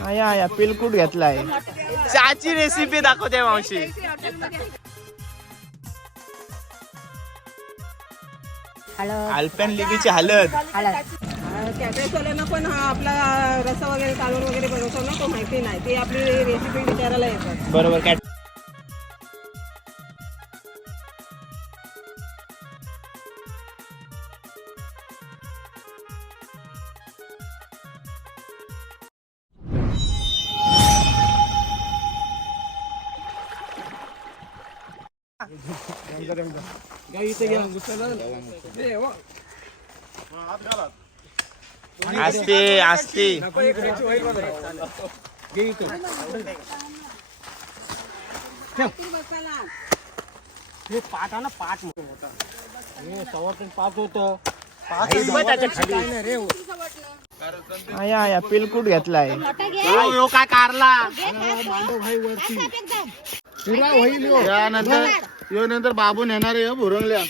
हा या या पिलकुट घेतलाय? चहाची रेसिपी दाखवते मावशी. अल्पॅन लिबीची हलद. हळद कॅफेवाल्यांना पण हा आपला रसा वगैरे कालवण वगैरे बनवतो ना तो माहिती नाही. ते आपली रेसिपी विचारायला येतात. बरोबर असते असते हे ना मोठा हे संवर्धन पाच होत. हा. या या पिलकुट घेतलाय? काय कारला? पुरा होईल ह्यो. त्यानंतर यो नंतर बाबून येणार आहे भुरुंगल्या.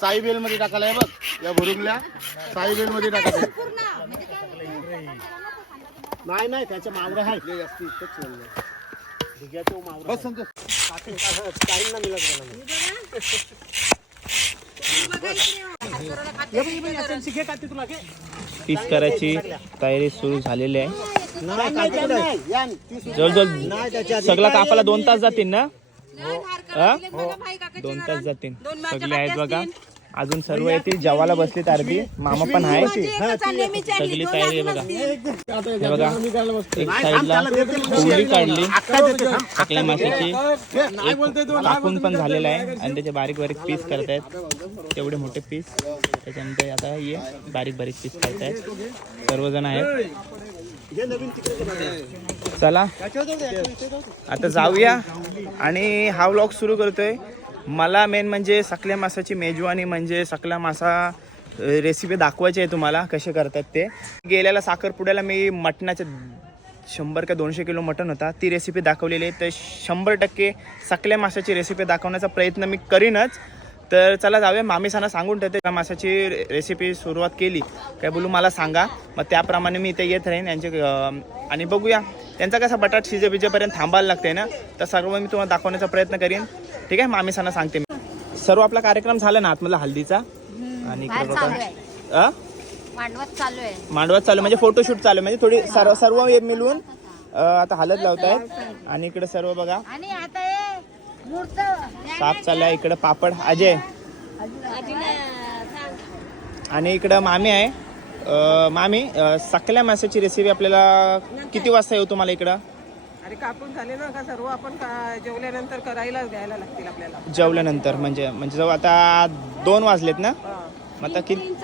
साई बेल मध्ये टाकायला आहे बघ या भुरुंगल्या. साई बेल मध्ये टाकायचं नाही नाही त्याच्या मावरा आहे ढिग्याचं मावरा बस संतोष काहींना मिळत तुला घे. पीस करायची तयारी सुरू झालेली आहे. नाही काठी जवळजवळ नाही त्याच्या सगळं कापाला दोन तास जातील ना? हा? काकाचे दोन. तास जातील. सगळे आहेत बघा. अजून सर्व येतील. जेवायला बसलीत अर्धी मामा पण आहे सगळी दोन तयारी बघा. हे बघा. एक साईडला कोवडी काढली. टाकल्या माशाची कापून पण झालेला आहे आणि त्याचे बारीक बारीक पीस करतायत. तेवढे मोठे पीस त्याच्यानंतर आता ये बारीक बारीक पीस करतायत. सर्वजण आहेत. चला. आता जाऊया आणि हा व्लॉग सुरू करतोय. मला मेन म्हणजे सकल्या मासाची मेजवानी म्हणजे सकला मासा रेसिपी दाखवायची आहे तुम्हाला कसे करतात ते. गेल्याला साखरपुड्याला मी मटणाच्या शंभर का दोनशे किलो मटण होता. ती रेसिपी दाखवलेली आहे. तर शंभर टक्के सकल्या मासाची रेसिपी दाखवण्याचा प्रयत्न मी करीनच. तर चला जाऊया. मामीसांना सांगून ठेवते. रे- रेसिपी सुरुवात केली. काय बोलू मला सांगा. मग त्याप्रमाणे मी इथे येत राहीन. यांचे आणि बघूया. त्यांचा कसा बटाट शिजे बिजेपर्यंत थांबायला लागते ना तर सर्व मी तुम्हाला दाखवण्याचा प्रयत्न करीन. ठीक आहे? मामीसांना सांगते मी. सर्व आपला कार्यक्रम झाला ना आतमधला हल्दीचा? आणि. आहे? मांडवत चालू आहे. म्हणजे फोटोशूट चालू आहे. म्हणजे थोडी सर्व सर्व मिळून आता हलत लावतायत. आणि इकडे सर्व बघा. आणि आता मूर्त साप चाललाय इकडे पापड. अजय. आणि इकडं मामी आहे. अं, मामी अं, सकल्या माशाची रेसिपी आपल्याला किती वाजता येऊ तुम्हाला इकडं? अरे कापून झाले ना का सर्व आपण का- जेवल्यानंतर करायला घ्यायला लागतील आपल्याला. जेवल्यानंतर म्हणजे म्हणजे जवळ आता दोन वाजलेत ना? हा. मग आता किती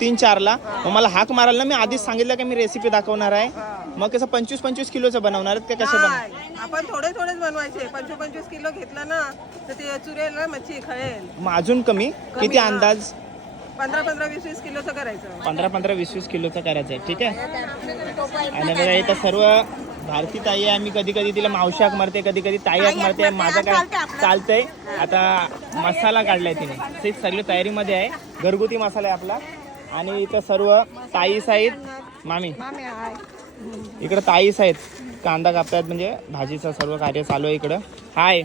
तीन चारला. मग मला हाक मारायला ना मी आधीच सांगितलं की मी रेसिपी दाखवणार आहे. मग कसं पंचवीस पंचवीस किलोचं बनवणार आहेत का कसं बनव नाही, आपण थोडे थोडेच बनवायचे. पंचवीस पंचवीस किलो घेतलं ना तर ते चुरेल ना मच्छी खळेल. मग अजून कमी? किती अंदाज? पंधरा पंधरा वीस वीस किलोचं करायचं. पंधरा पंधरा वीस वीस किलोचा करायचा आहे. ठीक आहे? आणि बघा इथं सर्व भारती ताई आहे आम्ही कधी कधी तिला मावशाक मारते कधी कधी ताईक मारते माझं काय चालतंय आता मसाला काढलाय तिने. ते सगळी तयारीमध्ये आहे. घरगुती मसाला आहे आपला. आणि इथं सर्व ताईस आहेत. मामी. इकडं ताईस आहेत. कांदा कापतायत म्हणजे भाजीचं सर्व कार्य चालू आहे इकडं. हाय.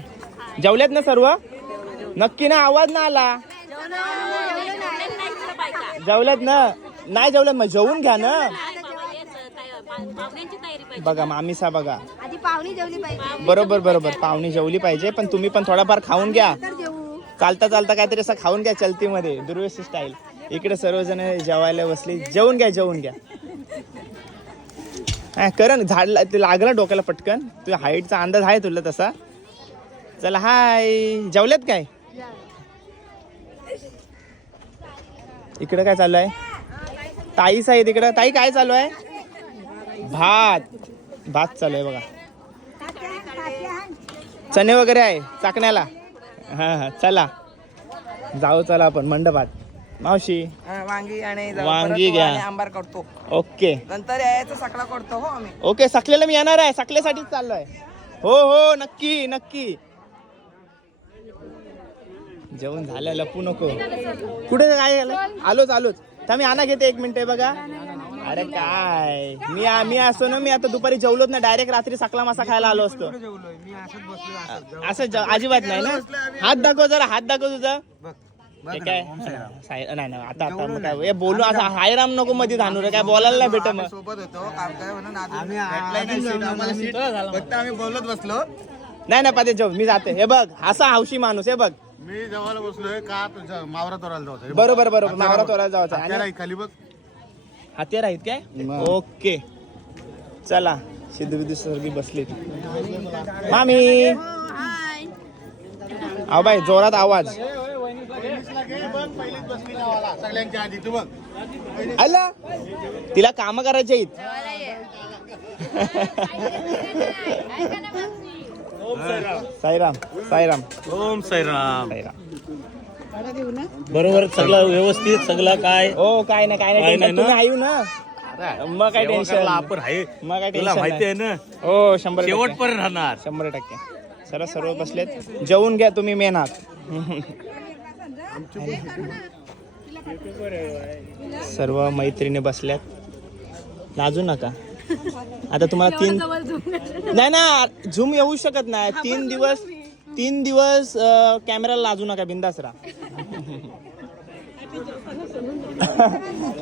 जेवल्यात ना सर्व? नक्की ना आवाज ना आला. जेवल्यात ना? नाही जेवल्यात मग जेवून घ्या ना. बघा मामीसा बघा. आधी पाहुणी जेवली पाहिजे. बरोबर बरोबर. पाहुणी जेवली पाहिजे पण तुम्ही पण थोडाफार खाऊन घ्या. चालता चालता काहीतरी असं खाऊन घ्या चलतीमध्ये दुर्वेशी स्टाईल इकडे सर्वजण जेवायला बसली जेवून घ्या जेवून घ्या. हा, करण झाड ला- ते लागलं डोक्याला पटकन. तुझ्या हाईटचा अंदाज आहे तुला तसा? चला हाय. जेवल्यात काय? इकडे काय चालू आहे? ताईच आहे तिकडं ताई काय चालू आहे? भात. भात चालू आहे बघा. चणे वगैरे आहे चाकण्याला. हा हा चला. जाऊ चला आपण मंडपात. मावशी. वांगी आणि वांगी घ्या. आंबार करतो. ओके. नंतर यायचं सकडा करतो हो आम्ही. ओके सकलेला मी येणार आहे. सकल्यासाठीच चाललोय हो हो नक्की नक्की. जेवण झालं लपू नको. कुठे काय आलोच आलोच. तर मी आणा घेते एक मिनिट बघा. अरे काय? मी मी असतो ना मी आता दुपारी जेवलोच ना डायरेक्ट रात्री सकला मासा खायला आलो असतो. असं ज- अजिबात नाही ना? हात दाखव जरा हात दाखव तुझा. हे काय? साई- नाही नाही आता आता मग काय? हे बोलू असं हायराम नको मध्ये धानू रे काय बोलायला नाही भेट मग. फक्त आम्ही बोलत बसलो. नाही नाही पाहिजे जेव मी जाते. हे बघ असा हौशी माणूस हे बघ. मी जवळ बसलोय का तुझ्या मावरा तोराला जाऊ. बरोबर बरोबर मावरा तोराला जायचं आणि खाली बघ. हातेर आहेत काय? ओके. चला. सिद्धू बिद्धू सर्गी बसली मामी. अहो बाई जोरात आवाज. पहिलीच बसली नावाला सगळ्यांच्या आधी तू बघ आला तिला काम करायचे आहेत. साईराम. साईराम. ओम साईराम. साईराम. बरोबर सगळं व्यवस्थित सगळं काय? हो काय नाही काय काय नाही नाही तुम्ही ना? आयु ना? मग काय टेन्शन? आपण आहे. मग काय तुला टेन्शन माहिती आहे नाही. ना? हो शंभर टक्के. शेवटपर्यंत राहणार. शंभर टक्के. सर्व सर्व बसलेत. जेवून घ्या तुम्ही मेन आहात सर्व मैत्रिणी बसल्यात. लाजू नका. आता तुम्हाला तीन नाही ना झूम येऊ शकत नाही. तीन दिवस तीन दिवस कॅमेरा लाजू नका बिंदास राहा.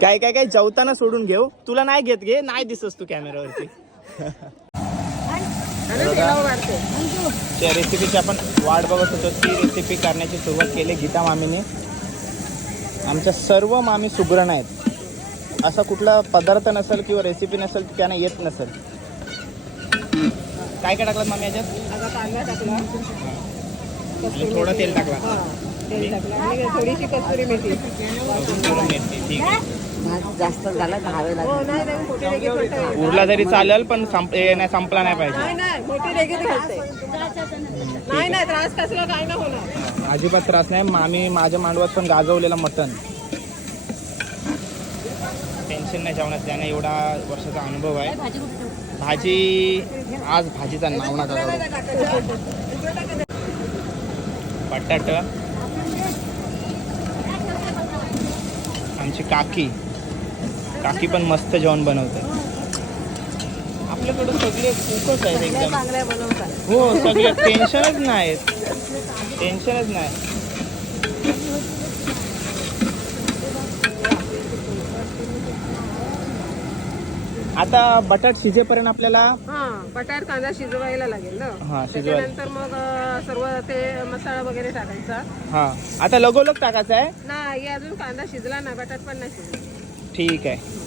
काय काय काय जेवताना सोडून घेऊ. तुला नाही घेत घे नाही दिसस तू कॅमेरावरती त्या रेसिपीची आपण वाट बघत होतो. ती रेसिपी करण्याची सुरुवात केली गीता मामीने. आमच्या सर्व मामी सुगरण आहेत. असा कुठला पदार्थ नसेल किंवा रेसिपी नसेल त्यांना येत नसेल. काय काय टाकलं मामी याच्यात? आता कांदा टाकला. आणि थोडं तेल टाकला. हा तेल टाकलं. आणि थोडीशी कस्तुरी मेथी. थोडं मिरची, ठीक आहे. जास्त झालं दहावे नाही नाही मोठी रेगी थोडं उरला तरी चालेल पण संप हे नाही संपला नाही पाहिजे. नाही नाही मोठी रेगी घालते. नाही नाही त्रास कसला काय नाही होणार. अजिबात त्रास नाही. मामी माझ्या मांडवात पण गाजवलेलं मटण. टेन्शन नाही जेवणात त्याने एवढा वर्षाचा अनुभव आहे. भाजी आज भाजीचा नाव नका बटाट आमची काकी. काकी पण मस्त जेवण बनवतात आपल्याकडं सगळे खूपच आहेत एकदम. हो सगळे टेन्शनच नाहीत. टेन्शनच नाही. आता बटाट शिजेपर्यंत आपल्याला हा बटाट कांदा शिजवायला लागेल ना. हा शिजवायला. त्याच्यानंतर मग अं, सर्व ते मसाला वगैरे टाकायचा. हा. आता लगोलग टाकायचं आहे? नाही अजून कांदा शिजला नाही बटाट पण नाही शिजला. ठीक आहे.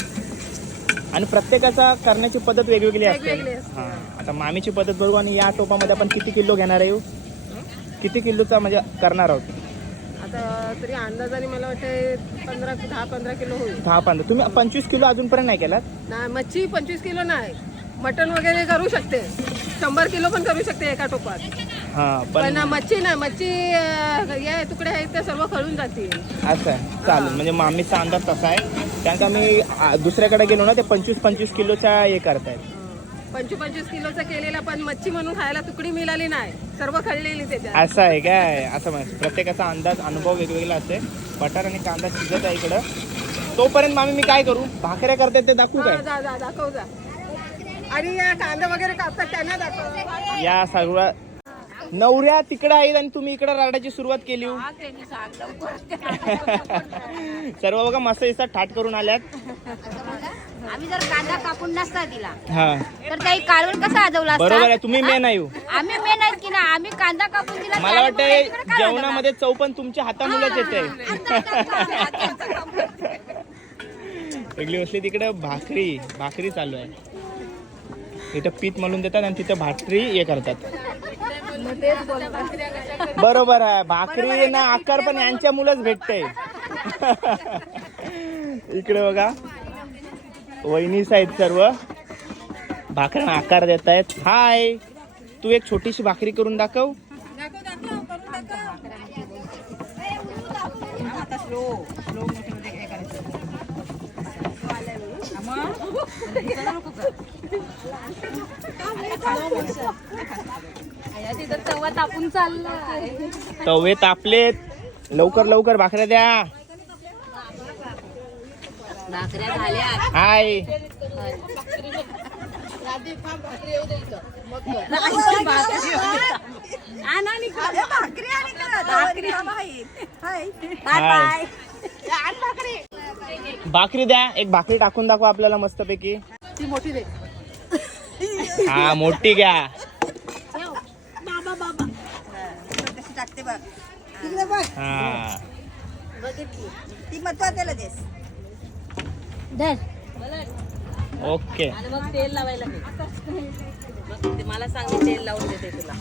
आणि प्रत्येकाचा करण्याची पद्धत वेगवेगळी असते. वेगवेगळी असते. हा. आता मामीची पद्धत बघू आणि या टोपामध्ये आपण किती किलो घेणार आहे हो? किती किलोचा म्हणजे करणार आहोत? तरी अंदाजाने मला वाटते पंधरा दहा पंधरा किलो होईल. दहा पंधरा. तुम्ही पंचवीस किलो अजूनपर्यंत नाही केलात? नाही मच्छी पंचवीस किलो नाही. मटन वगैरे करू शकते. शंभर किलो पण करू शकते एका टोपात. हा पण पण मच्छी नाही मच्छी अं, हे तुकडे आहेत ते सर्व खळून जातील. असं आहे चालेल म्हणजे मामीचा अंदाज तसा आहे. कारण का मी आ, दुसऱ्याकडे गेलो ना ते पंचवीस पंचवीस किलोचा हे करतायत. पंचवीस पंचवीस किलोचा केलेला पण मच्छी म्हणून खायला तुकडी मिळाली नाही. सर्व खळलेली त्याच्यात असं आहे काय? असं म्हणजे प्रत्येकाचा अंदाज अनुभव वेगवेगळा असते. बटार आणि कांदा शिजत आहे इकडं. तोपर्यंत मामी मी काय करू? भाकऱ्या करते ते दाखवू हा, काय? जा जा दाखव जा. आणि या कांदा वगैरे कापतात त्यांना दाखव. या सगळ्या नवऱ्या तिकडे आहेत आणि तुम्ही इकडे राडाची सुरुवात केली. हो. सर्व बघा मस्त दिसतात ठाट करून आल्यात. आम्ही जर कांदा कापून नसता हा. तर काही काढून कसा आजवला असता? बरोबर आहे तुम्ही मेन आहे हो. आम्ही मेन आहेत की ना आम्ही कांदा कापून दिला मला वाटतं जेवणामध्ये चव पण तुमच्या हातामुळेच येते. वेगळी बसली तिकडे भाकरी भाकरी चालू आहे. इथं पीठ मळून देतात आणि तिथं भाकरी हे करतात. बरोबर आहे भाकरी ना आकार पण यांच्या मुलंच भेटते. इकडे बघा. वहिनीस आहेत सर्व. भाकऱ्यांना आकार देत आहेत हाय. तू एक छोटीशी भाकरी करून दाखव. तवे तापलेत. लवकर लवकर भाकऱ्या द्या. भाकऱ्या झाल्या. हाय. हाय. भाकरी. द्या. एक भाकरी टाकून दाखवा आपल्याला मस्तपैकी. ती मोठी दे. हा मोठी घ्या. हा. ती महत्वाच्याला देस. धर. ओके. मग तेल लावायला मला सांग तेल लावून देते तुला.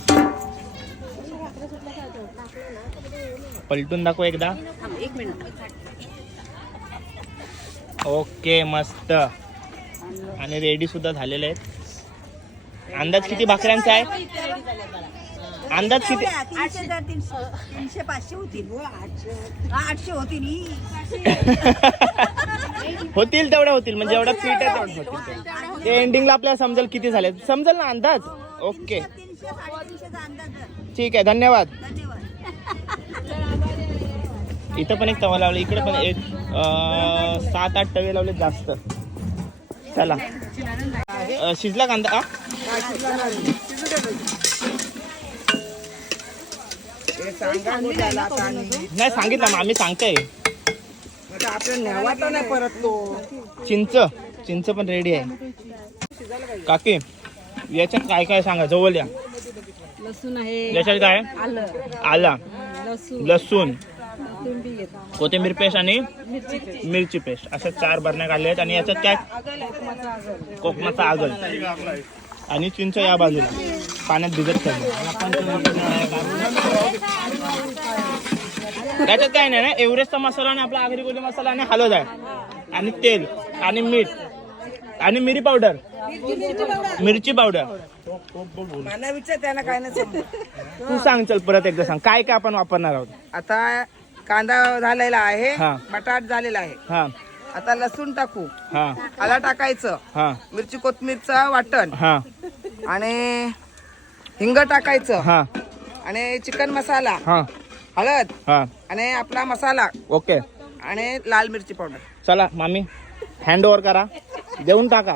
पलटून दाखव एकदा. एक मिनिट. ओके मस्त. आणि रेडी सुद्धा झालेले आहेत. अंदाज किती भाकऱ्यांचा आहे अंदाज किती? तीनशे जर तीनशे तीनशे पाचशे होतील हा, आठशे होतील ही. होतील तेवढ्या होतील म्हणजे एवढं पीठ आहे तेवढं होतील ते एंडिंगला आपल्याला समजेल किती झाले. समजेल ना अंदाज? ओके. तीनशे साडेतीनशेचा अंदाज धर. ठीक आहे धन्यवाद. धन्यवाद. इथं पण एक तवा लावला इकडे पण एक अं, सात आठ तवे लावले जास्त. चला. अं, शिजला कांदा? आ? नाही सांगितलं मग आम्ही सांगतोय. आपण न्यावाचा नाही परत तो चिंच चिंच पण रेडी आहे. काकी याच्यात काय काय सांगा? जवळ या. लसूण आहे याच्यात काय? आलं. आला. लसूण. लसूण. कोथिंबीर पेस्ट आणि मिरची पेस्ट. अशा चार भरण्या काढल्या आहेत. आणि याच्यात काय? कोकमाचा आगल आणि चिंच या बाजूला. पाण्यात भिजत ठेवलं. त्याच्यात काय नाही ना एव्हरेस्टचा मसाला आणि आपला आगरी कोली मसाला आणि हळद आहे. आणि तेल आणि मीठ आणि मिरी पावडर. मिरची पावडर. तू सांग चल परत एकदा सांग. काय काय आपण वापरणार आहोत? आता कांदा झालेला आहे हा. बटाट झालेला आहे. हा. आता लसूण टाकू. हा. आला टाकायचं. हा. मिरची कोथमीरचं वाटण. हा. आणि हिंग टाकायचं. हा. आणि चिकन मसाला. हा. हळद. हा. आणि आपला मसाला. ओके. आणि लाल मिरची पावडर. चला मामी. हँड ओव्हर करा. देऊन टाका.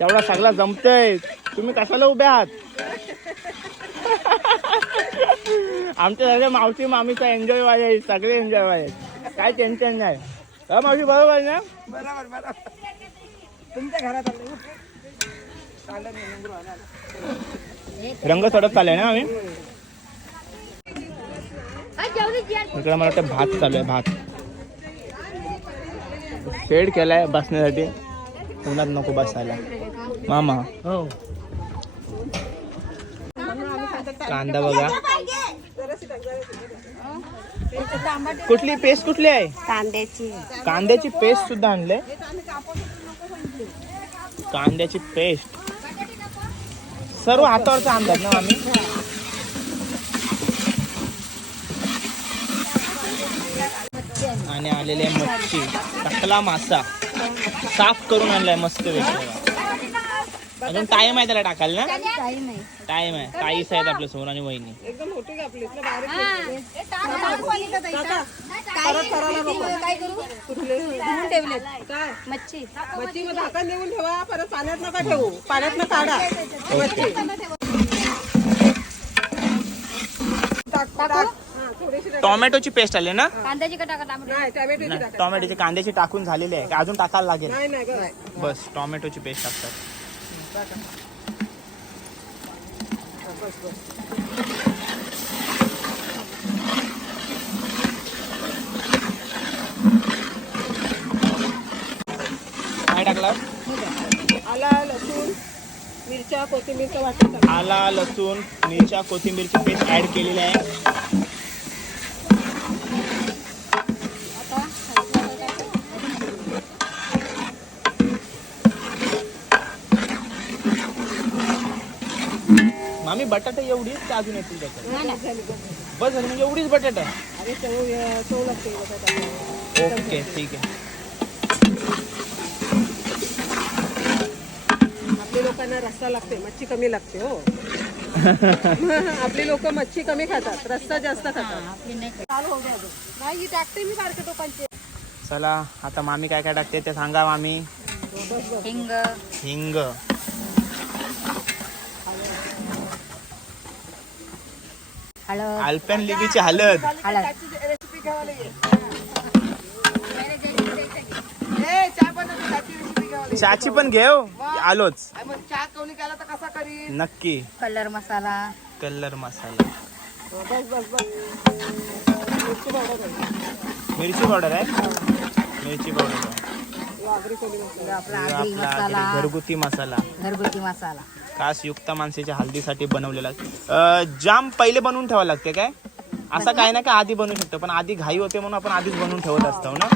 तेवढा सगळा जमतय. तुम्ही कशाला उभे आहात? आमच्या सगळ्या मावशी मामीचा एन्जॉय व्हायचे सगळे एन्जॉय व्हायचे. काय टेन्शन नाही. हा मावशी बरोबर आहे ना? बरोबर बरोबर. तुमच्या घरात आलं. कांदा नाही, लिंबू आला. रंग चढत चाललाय ना आम्ही. इकडे मला वाटतं भात चालू आहे भात. शेड केलाय बसण्यासाठी. उन्हात नको बसायला. मामा. हो. कांदा बघा. कुठली पेस्ट कुठली आहे? कांद्याची. कांद्याची पेस्ट सुद्धा आणले कांद्याची पेस्ट सर्व हातावरचा अंदाज ना आम्ही आणि आलेली आहे मच्छी. टाकला मासा. साफ करून आणलाय मस्त वेगळा अजून टाइम आहे त्याला टाकायला ना काही नाही टाइम आहे ताईस आहेत आपल्यासमोर आणि वहिनी एकदम मोठी का आपली इथलं बारीक काय करू कुठले धुवून ठेवले काय मच्छी मच्छी मग झाकण देऊन ठेवा परत पाण्यात नका ठेवू पाण्यात न काढा मच्छी टाक टाक हा, थोडीशी टाक. टोमॅटोची पेस्ट आली ना कांद्याची नाही टॅमॅटोची टाका टोमॅटोची कांद्याची टाकून झालेली आहे का अजून टाकायला लागेल नाही नाही गं, नाही बस टोमॅटोची पेस्ट टाकतात बस बस काय टाकलं आला लसूण मिरच्या कोथिंबीरचं वाटत आला लसूण मिरच्या कोथिंबीरची पेस्ट ऍड केलेली आहे. मामी बटाटा एवढीच का अजून येतील त्याच्यात? बस झाली म्हणजे एवढीच बटाटा? अरे चव चव लागते बटाटा. ओके ठीक आहे. आपल्या लोकांना रस्सा लागते मच्छी कमी लागते हो. आपली लोक मच्छी कमी खातात रस्सा जास्त खातात. नाही टाकते मी बारके टोकांचे. चला आता मामी काय काय टाकते ते सांगा मामी. हिंग. हिंग. हळद. अल्पॅन लिबीची हळद. चहाची पण घेऊ आलोच. नक्की. कलर मसाला. कलर मसाला. मिरची पावडर आहे. मिरची पावडर. आपला हे घरगुती मसाला. घरगुती मसाला. खास युक्त माणसाच्या हल्दीसाठी बनवलेला. अं, जाम पहिले बनवून ठेवावं लागते काय? असं काय ना काय आधी बनवू शकतो पण आधी घाई होते म्हणून आपण आधीच बनवून ठेवत असतो ना?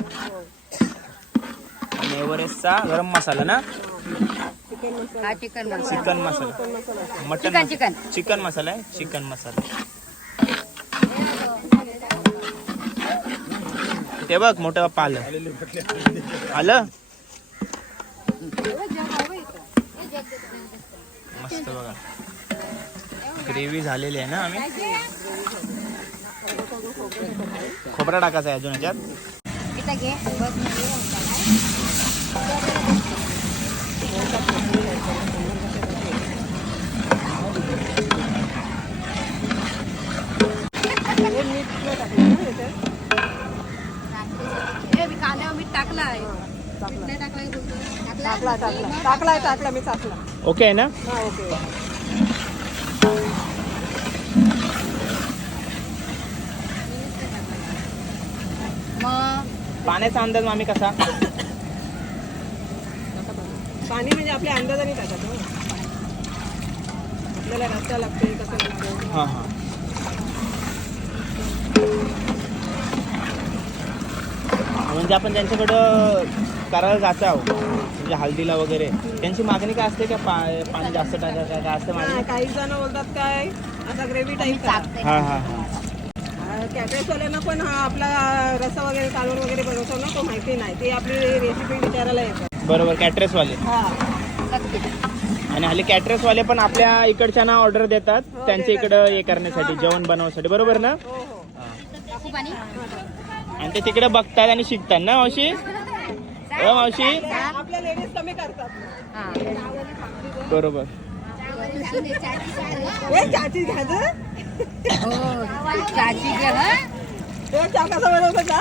आणि एव्हरेस्टचा गरम मसाला ना? हा chicken masala. Chicken masala. Mutton chicken chicken. Chicken masala आहे चिकन मसाला. ते बघ मोठं बाप्पा आलं? आलं मस्त बघा. ग्रेव्ही झालेली आहे ना आम्ही? खोबरा टाकायचा आहे अजून याच्यात. हे. टाकला टाकला टाकलाय. टाकला मी टाकला ओके आहे ना हा पाण्याचा अंदाज आम्ही कसा? पाणी म्हणजे आपल्या अंदाजाने टाकायचं हो. आपल्याला रस्ता लागते कसं लागतं हां हां. म्हणजे आपण त्यांच्याकडं करायला जात आहोत म्हणजे हल्दीला वगैरे. त्यांची मागणी काय असते का? पा- पाणी जास्त टाका काय काय असते मागणी? हा, काही जण बोलतात काय आता ग्रेव्ही टाईप हां हां हां. कॅटरेसवाल्यांना पण हा आपला रस्सा वगैरे कालवण वगैरे बनवतो ना तो माहिती नाही. ते आपली रेसिपी विचारायला येतात बरोबर कॅटरेसवाले हा. आणि हल्ली कॅटरेसवाले पण आपल्या इकडच्या ऑर्डर देतात. त्यांच्या इकडं हे करण्यासाठी जेवण बनवण्यासाठी. बरोबर ना? हो हो. आणि ते तिकडे बघतात आणि शिकतात ना मावशी? हो मावशी. आपल्या लेडीज कमी करतात. हा. बरोबर. हे चहाची घ्यायचं हो चहाची घे हा. हे चहा कसा बनवतो का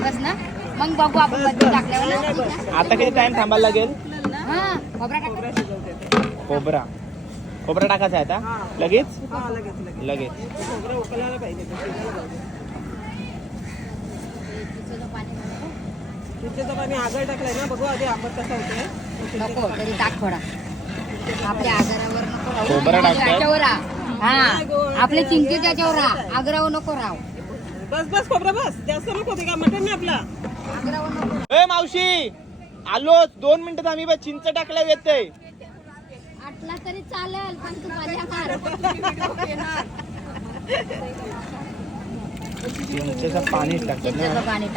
बस. ना. मग बघू आपण मध्ये टाकल्यावर ना. आता किती टाइम थांबायला लागेल? हा खोबरा टाक. खोबरा. खोबरा टाकायचा आहे आता? लगेच? हा लगेच लगेच. लगेच. खोबरं उकलायला पाहिजे ते शिजायला पाहिजे चिंचेचं पाणी आगळ टाकलंय ना बघू आधी आंबट कसा होतोय. नको तरी टाक थोडा आपल्या आजारावर नको राहू. खोबरा टाकताय? त्याच्यावर राहा. हा. आपले चिंचे त्याच्यावर राहा. आग्रावर नको राहू. बस बस खोबरं बस. जास्त नको ते का? मटन ना आपला. आग्रावर नको ए मावशी आलो दोन मिनिटात आम्ही बा चिंच टाकल्या येते आटला तरी चालेल पण तू माझ्या मार चिंचेचं पाणी टाकतात ना. चिंचेचं पाणी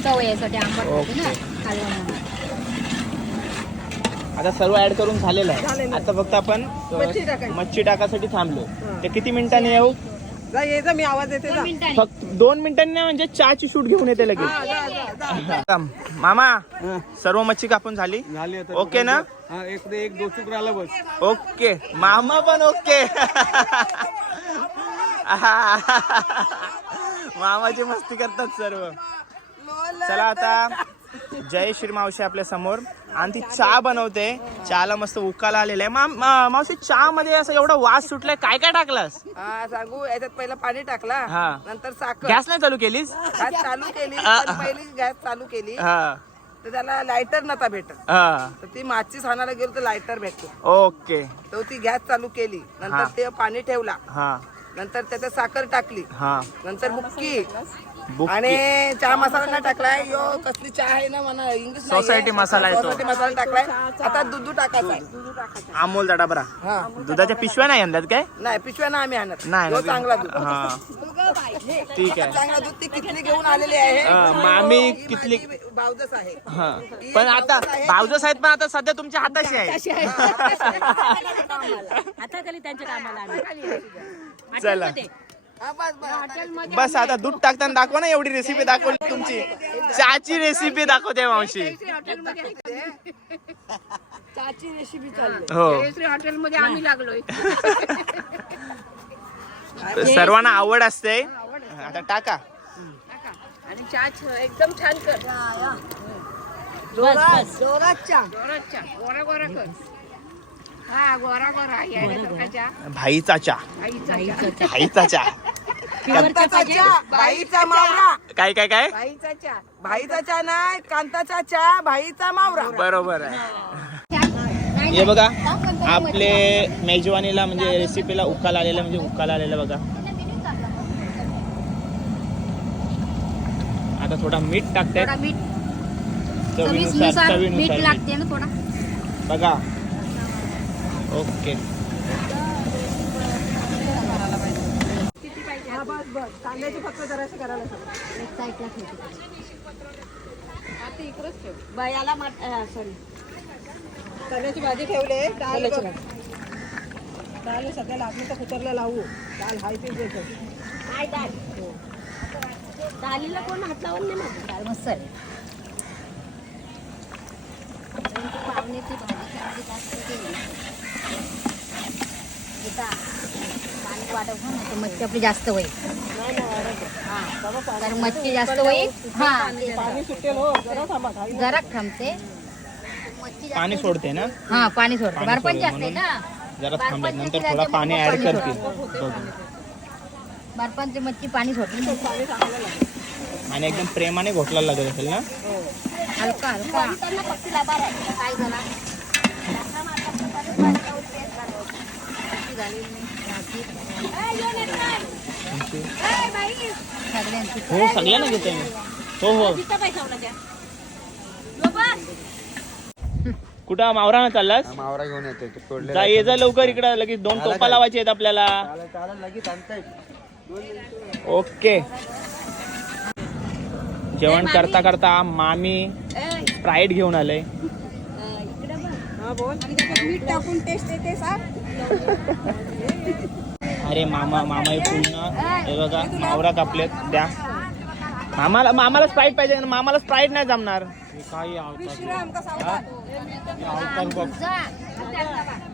चव यासाठी आंबट होती ना आता सर्व ऍड करून झालेलं झालेलं आहे. आता फक्त आपण अ, मच्छी टाकायची. मच्छी टाकासाठी थांबलो. हा. ते किती मिनिटांनी येऊ? जा ये जा मी आवाज येते जा. मिनिटांनी. फक्त दोन मिनिटांनी नाही म्हणजे चहाची शूट घेऊन येते लगेच. हा, जा, जा, जा. मामा सर्व मच्छी कापून झाली? झाली आता. ओके ना? हा एक एक दोचूक राहिला बस. ओके. मामा पण ओके. मामाची मस्ती करतात सर्व. चला आता जय श्री मावशी आपल्यासमोर. आणि ती चहा बनवते. चहाला मस्त उकाला आलेला आहे. मा- मावशी चहा मध्ये असं एवढा वास सुटलाय काय काय टाकलास? हा सांगू याच्यात पहिलं पाणी टाकला हा. नंतर साखर. गॅस नाही चालू केलीस? गॅस चालू केली पण पहिली गॅस चालू केली. हा. तर त्याला लायटर नव्हता भेटत. हा. तर ती माचीस आणायला गेलो तर लायटर भेटतो ओके. तर ती गॅस चालू केली. नंतर ते पाणी ठेवला. हा. नंतर त्याच्यात साखर टाकली. हा. नंतर बुक्की. बुक्की. आणि चहा मसाला नाही टाकलाय. यो कसली चहा आहे ना म्हणा. इंग्लिश. सोसायटी मसाला आहे तो. सोसायटी मसाला टाकलाय. आता दूध टाकायचा आहे. अमोल बरा. हा. दुधाच्या पिशव्या नाही आणल्यात काय? नाही पिशव्या ना आम्ही आणत. नाही यो. चांगला दूध. हा. ठीक आहे. चांगला दूध. ती कितली घेऊन आलेली आहे? हा, मामी ही कितली माझी भावजस आहे. हा. पण आता भावजस आहेत पण आता सध्या तुमच्या हाताशी आहे. हाताखाली त्यांच्या कामाला आम्ही. चला. बस आता दूध टाकताना दाखवा ना एवढी रेसिपी दाखवली तुमची. चहाची रेसिपी दाखवते मावशी. चाची रेसिपी चालली. हो. हॉटेलमध्ये आम्ही लागलोय. सर्वांना आवड असते. आता टाका. आणि चहा एकदम छान कर. जोरात जोरात चहा. जोरात चहा. गोरा गोरा कर. हा गोरा गोरा. यायला चहा भाईचा चहा भाईचा चहा कांताचा चहा बाईचा मावरा. काय काय काय? भाईचा चहा भाईचा चहा नाही कांताचा चहा भाईचा मावरा. बरोबर आहे. हे. बघा आपले मेजवानीला म्हणजे रेसिपीला उकाल आलेला म्हणजे उकाल आलेला बघा. आता थोडा मीठ मीठ. चवीनुसार चवीनुसार मीठ चवीनुसार लागते ना थोडा. बघा ओके हा बस बस कांद्याची फक्त जराशी करायला एक साईडला ठेवते. आता इकडेच ठेव बायाला सॉरी कांद्याची भाजी ठेवले डाळ बघ. डाळ सगळ्याला तर कुकरला लावू डाळ हाय ते द्यायचं. काय डाळ डालीला कोण हात लावून नाही माझं डाळ मस्त आहे पाहुण्याची भाजी जास्त केली. पाणी वाढव तर मच्छी आपली जास्त होईल तर मच्छी जास्त होईल हा जरा थांबते मच्छी पाणी सोडते ना? हा पाणी सोडते पाणी बर्फाची सोडेल ना जरा थांबत नंतर थोडा पाणी ऍड पाणी करतील. सोडते. मच्छी पाणी सोडते आणि एकदम प्रेमाने घोटला लागत असेल ना? हलका हलका. काय झाला हो सगळ्यांना घेते मी. हो हो. कुठं मावरा चाललास? मावरा घेऊन येते तू तोडले जा ये जा लवकर इकडं लगेच दोन टोपा लावायचे आहेत आपल्याला. ओके. जेवण करता करता मामी स्प्राईट घेऊन आलंय. आणि त्याच्यात मीठ टाकून टेस्ट येते सांग अरे मामा मामा हे पूर्ण हे बघा मावरा कापलेत द्या. मामाला मामाला स्प्राईट पाहिजे ना मामाला स्प्राईट नाही जमणार.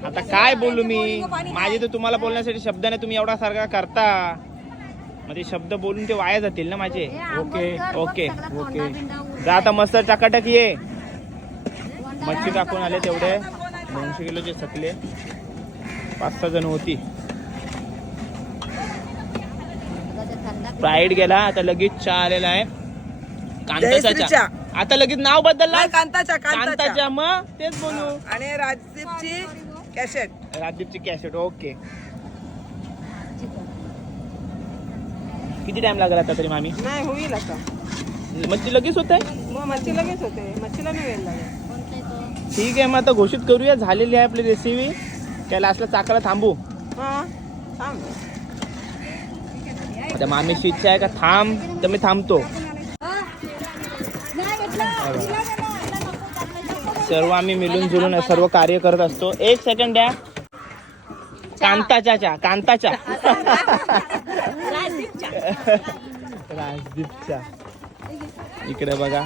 आता काय बोलू मी? माझे तर तुम्हाला बोलण्यासाठी शब्द नाही तुम्ही एवढा सारखा करता. म्हणजे शब्द बोलून ते वाया जातील ना माझे. ओके ओके ओके जा आता मस्त चकाटक ये. मच्छी टाकून आले तेवढे. दोनशे किलोचे सकले पाच सहा जण होती. फ्राईड गेला. आता लगेच चहा आलेला आहे. कांताचा चहा. आता लगेच नाव बदलला. कांताच्या मग तेच बोलू. आणि राजदीपची कॅसेट राजदीपची कॅसेट ओके. किती टाइम लागला आता तरी मामी? नाही होईल आता. मच्छी लगेच होत? मच्छी लगेच होते. मच्छीला नाही वेळ लागेल ठीक आहे मग आता घोषित करूया. झालेली आहे आपली रेसिपी त्याला असलं चाकाला थांबू? हा थांब. आता मामीची इच्छा आहे का थांब? तर मी थांबतो. सर्व आम्ही मिळून जुळून सर्व कार्य करत असतो. एक सेकंड द्या. कांताच्या कांताच्या. राजदीपच्या. इकडे बघा.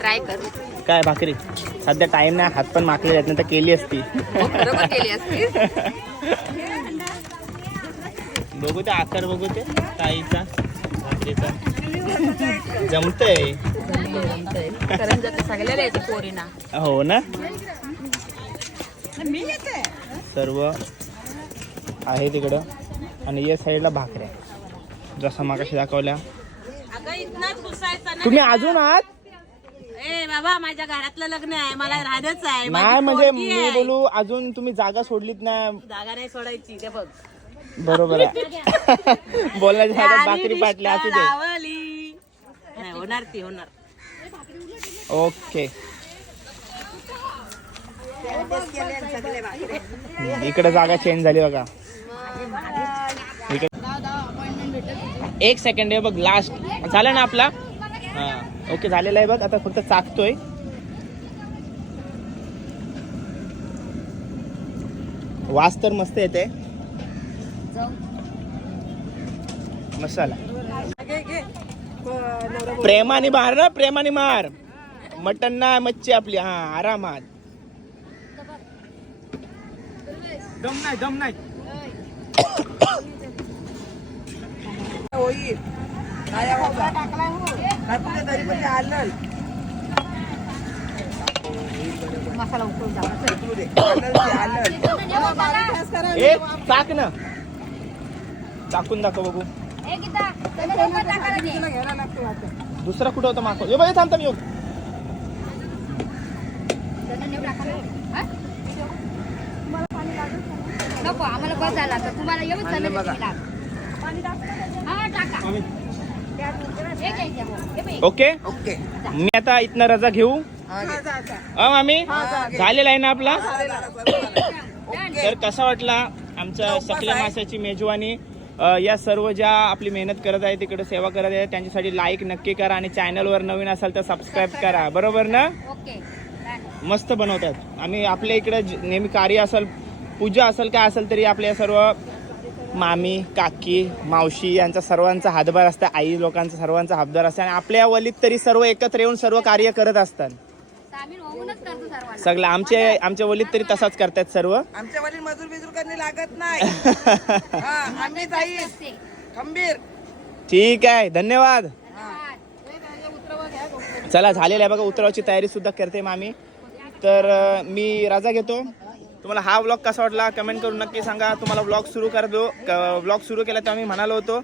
ट्राय कर. काय भाकरी? सध्या टाइम नाही हात पण माकले जात नाही तर केली असती. बरोबर केली असती. बघू ते आकार बघू ते ताईचा भाकरीचा. जमतय? सगळ्याला येते पोरीना. हो ना? मी येते. सर्व आहे तिकडं. आणि या साईडला भाकऱ्या. जसं मागाशी दाखवल्या. तुम्ही अजून आहात? ए बाबा माझ्या घरातलं लग्न आहे मला राहणंच आहे नाही म्हणजे पोरगी मी आहे. बोलू अजून तुम्ही जागा सोडलीत ना. जागा नाही सोडायची ते बघ. बरोबर आहे. बोलण्याच्या पाटली असू दे. लावली. नाही होणार ती होणार. ओके. इकडे जागा चेंज झाली बघा. इकडे एक सेकंड आहे बघ लास्ट झालं ना आपला? हा. ओके झालेला आहे बघ. आता फक्त चाकतोय. वास तर मस्त येते मसाला. प्रेमाने मार ना प्रेमाने मार. मटन ना मच्छी आपली. हा आरामात. दम नाही दम नाही. काय हो तरी पण आलं मसाला टाका. ना. टाकून दाखव बघू. दुसरा कुठं होता माको ये बाई थांब थांब येऊ. त्याला नेऊ टाकायला. हा? नको आम्हाला बस झाला आता. तुम्हाला येऊच झालं ओके? ओके. मी आता इथनं रजा घेऊ. हा मामी? झालेला आहे ना आपला. तर कसा वाटला आमच्या सकल्या मासाची मेजवानी? या सर्व ज्या आपली मेहनत करत आहे तिकडे सेवा करत आहे त्यांच्यासाठी लाईक नक्की करा आणि चॅनलवर नवीन असाल तर सबस्क्राईब करा. बरोबर ना. मस्त बनवतात. आम्ही आपल्या इकडे ज- नेहमी कार्य असेल पूजा असेल काय असेल तरी आपल्या सर्व मामी काकी मावशी यांचा सर्वांचा हातभार असतं आई लोकांचा सर्वांचा हातभार असतं आणि आपल्या वलीत तरी सर्व एकत्र येऊन सर्व कार्य करत असतात. सगळं आमचे आमच्या वलीत तरी तसाच करतात सर्व. आमच्या वडील मजूर बिजूर करणे लागत नाही. हा. खंबीर. ठीक आहे धन्यवाद. धन्यवाद. चला झालेलं आहे बघा उतरावची तयारी सुद्धा करते मामी. तर मी रजा घेतो. तुम्हाला हा व्लॉग कसा वाटला कमेंट करून नक्की सांगा. तुम्हाला व्लॉग सुरू करतो व्लॉग सुरू केला तर आम्ही म्हणालो होतो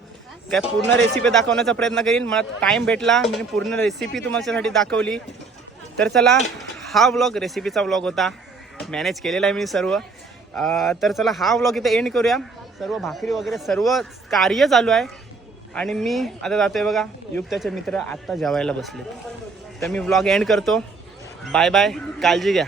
काय पूर्ण रेसिपी दाखवण्याचा प्रयत्न करीन. मला टाईम भेटला मी पूर्ण रेसिपी तुमच्यासाठी दाखवली. तर चला हा व्लॉग रेसिपीचा व्लॉग होता. मॅनेज केलेला आहे मी सर्व. तर चला हा व्लॉग इथं एंड करूया. सर्व भाकरी वगैरे सर्व कार्य चालू आहे. आणि मी आता जातोय बघा युक्ताचे मित्र आत्ता जेवायला बसले तर मी व्लॉग एंड करतो. बाय बाय काळजी घ्या.